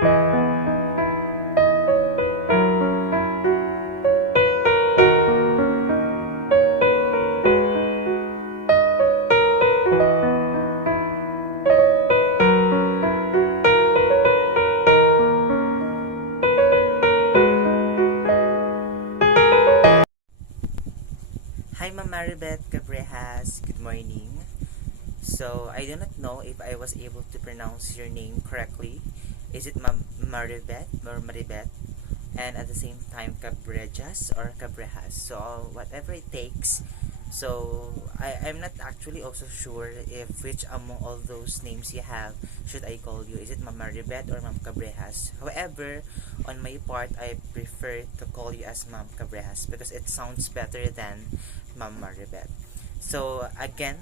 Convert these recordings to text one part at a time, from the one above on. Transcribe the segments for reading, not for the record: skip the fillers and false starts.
Hi, Ma'am Maribeth Cabrejas. Good morning. So, I do not know if I was able to pronounce your name correctly. Is it Ma'am Maribeth or Maribeth? And at the same time, Cabrejas or Cabrejas? So, whatever it takes. So, I'm not actually also sure if which among all those names you have should I call you. Is it Ma'am Maribeth or Ma'am Cabrejas? However, on my part, I prefer to call you as Ma'am Cabrejas because it sounds better than Ma'am Maribeth. So again,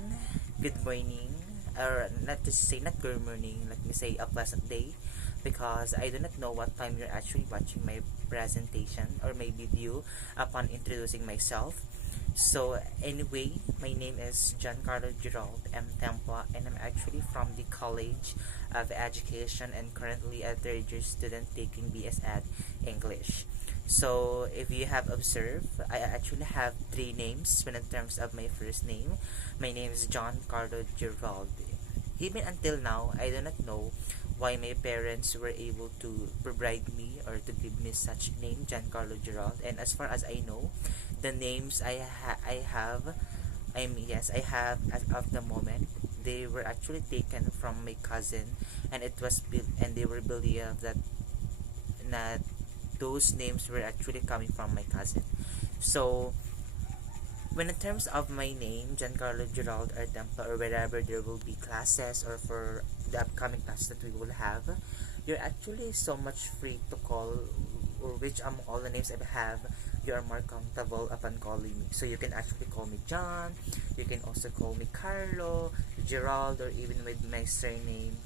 good morning, or not to say not good morning, let me say a pleasant day, because I do not know what time you're actually watching my presentation or my video upon introducing myself. So anyway, my name is Giancarlo Girald M. Templa, and I'm actually from the College of Education and currently a third year student taking BS Ed English. So if you have observed, I actually have three names when in terms of my first name. My name is John Carlo Girald. Even until now, I do not know why my parents were able to provide me or to give me such name, Giancarlo Girald. And as far as I know, the names I have, yes, I have as of the moment. They were actually taken from my cousin, and and they were believed that those names were actually coming from my cousin. So when in terms of my name, Giancarlo Girald or Templa, or wherever there will be classes or for the upcoming classes that we will have, you're actually so much free to call or which among all the names I have you are more comfortable upon calling me. So you can actually call me John, you can also call me Carlo, Gerald, or even with my surname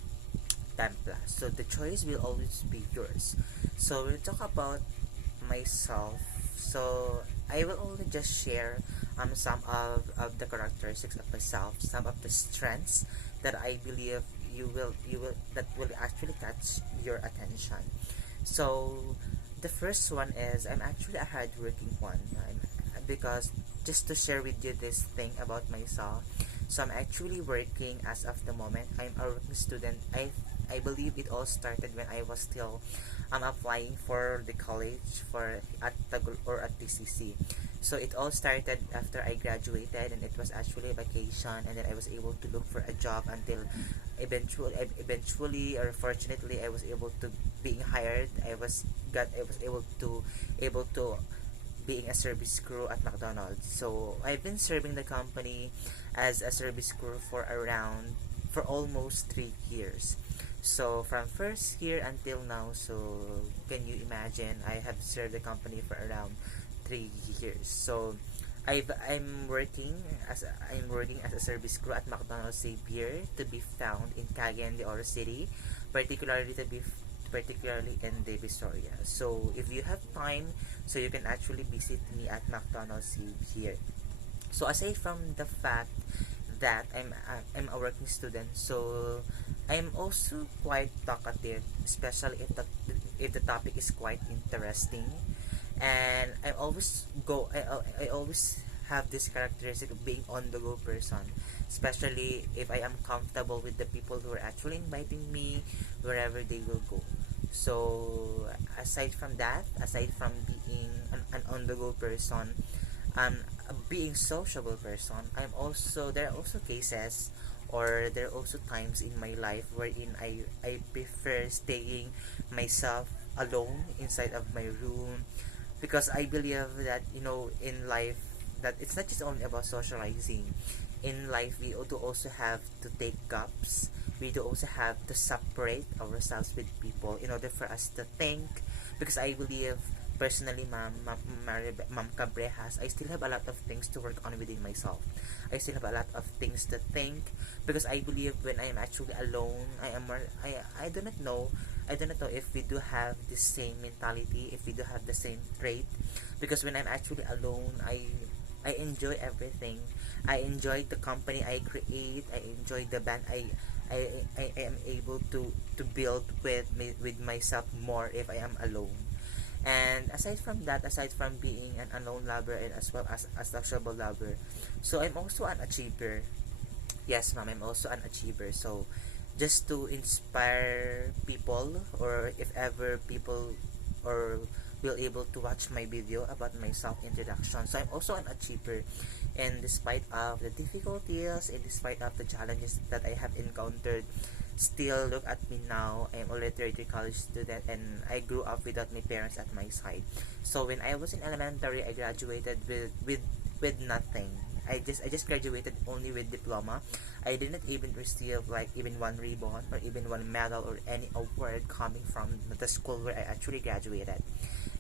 Templa. So the choice will always be yours. So we'll talk about myself. So I will only just share some of the characteristics of myself, some of the strengths that I believe you will that will actually catch your attention. So the first one is I'm actually a hardworking one. Because just to share with you this thing about myself, so I'm actually working as of the moment. I'm a working student. I believe it all started when I was still applying for the college for at Tagul or at TCC. So it all started after I graduated, and it was actually a vacation, and then I was able to look for a job until eventually or fortunately I was able to being hired. I was able to being a service crew at McDonald's. So I've been serving the company as a service crew for almost 3 years. So from first year until now, so can you imagine? I have served the company for around 3 years. So I'm working as a service crew at McDonald's Xavier, to be found in Cagayan de Oro City, particularly in Divisoria. So if you have time, so you can actually visit me at McDonald's here. So aside from the fact that I'm a working student, so I'm also quite talkative, especially if the topic is quite interesting, and I always have this characteristic of being on the go person, especially if I am comfortable with the people who are actually inviting me wherever they will go. So aside from being an on the go person, being sociable person, there are also cases, or there are also times in my life wherein I prefer staying myself alone inside of my room, because I believe that in life, that it's not just only about socializing. In life, we do also have to take gaps. We do also have to separate ourselves with people in order for us to think, because I believe personally, Ma'am Cabrejas, I still have a lot of things to work on within myself. I still have a lot of things to think, because I believe when I am actually alone, I do not know. I do not know if we do have the same mentality, if we do have the same trait, because when I'm actually alone, I enjoy everything. I enjoy the company I create. I enjoy the band. I am able to build with myself more if I am alone. And aside from that, aside from being an unknown lover and as well as a sociable lover, so I'm also an achiever. Yes, ma'am, I'm also an achiever. So just to inspire people, or if ever people or will able to watch my video about my self introduction, so I'm also an achiever. And despite of the difficulties and despite of the challenges that I have encountered, still look at me now. I'm a literary college student and I grew up without my parents at my side. So when I was in elementary, I graduated with nothing. I just graduated only with diploma. I didn't even receive like even one ribbon or even one medal or any award coming from the school where I actually graduated.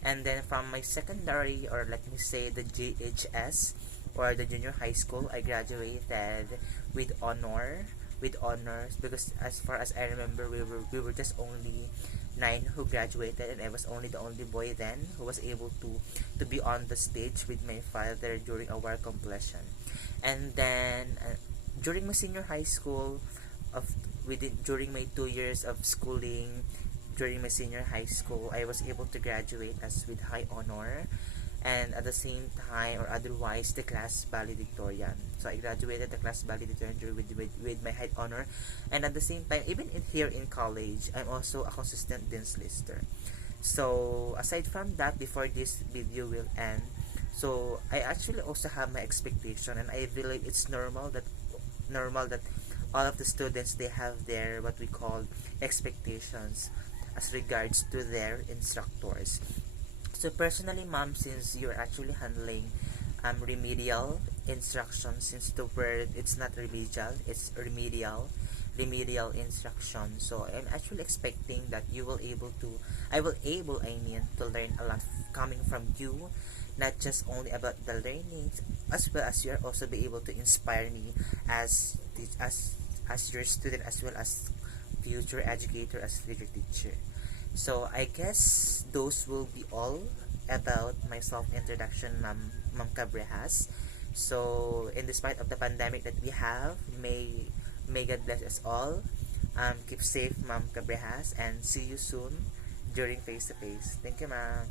And then from my secondary, or let me say the GHS or the junior high school, I graduated with honor, with honors, because as far as I remember, we were just only 9 who graduated, and I was only the only boy then who was able to be on the stage with my father during our completion. And then during my senior high school, of within during my 2 years of schooling, during my senior high school, I was able to graduate as with high honor, and at the same time or otherwise the class valedictorian. So I graduated the class valedictorian with my high honor, and at the same time, even here in college, I'm also a consistent Dean's Lister. So aside from that, before this video will end, so I actually also have my expectation, and I believe it's normal that all of the students, they have their what we call expectations as regards to their instructors. So personally, ma'am, since you're actually handling remedial instruction, since the word it's not remedial, it's remedial instruction. So I'm actually expecting that you will able to I mean to learn a lot coming from you, not just only about the learnings, as well as you're also be able to inspire me as as your student, as well as future educator, as future teacher. So I guess those will be all about my self introduction, Ma'am Cabrejas. So in despite of the pandemic that we have, may God bless us all. Keep safe, Ma'am Cabrejas, and see you soon during face to face. Thank you, ma'am.